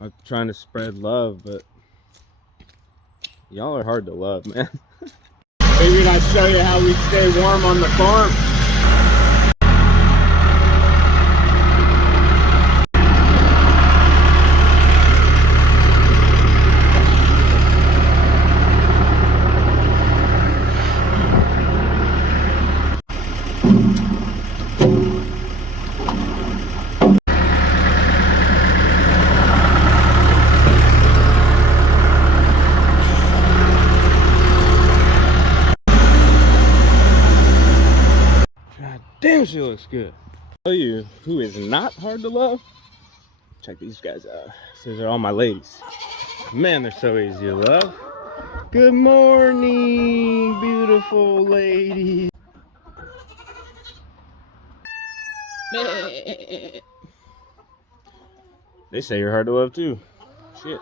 I'm trying to spread love, but y'all are hard to love, man. Figured I'd show you how we stay warm on the farm. God damn, she looks good. I'll tell you who is not hard to love. Check these guys out. These are all my ladies. Man, they're so easy to love. Good morning, beautiful lady. They say you're hard to love too. Shit.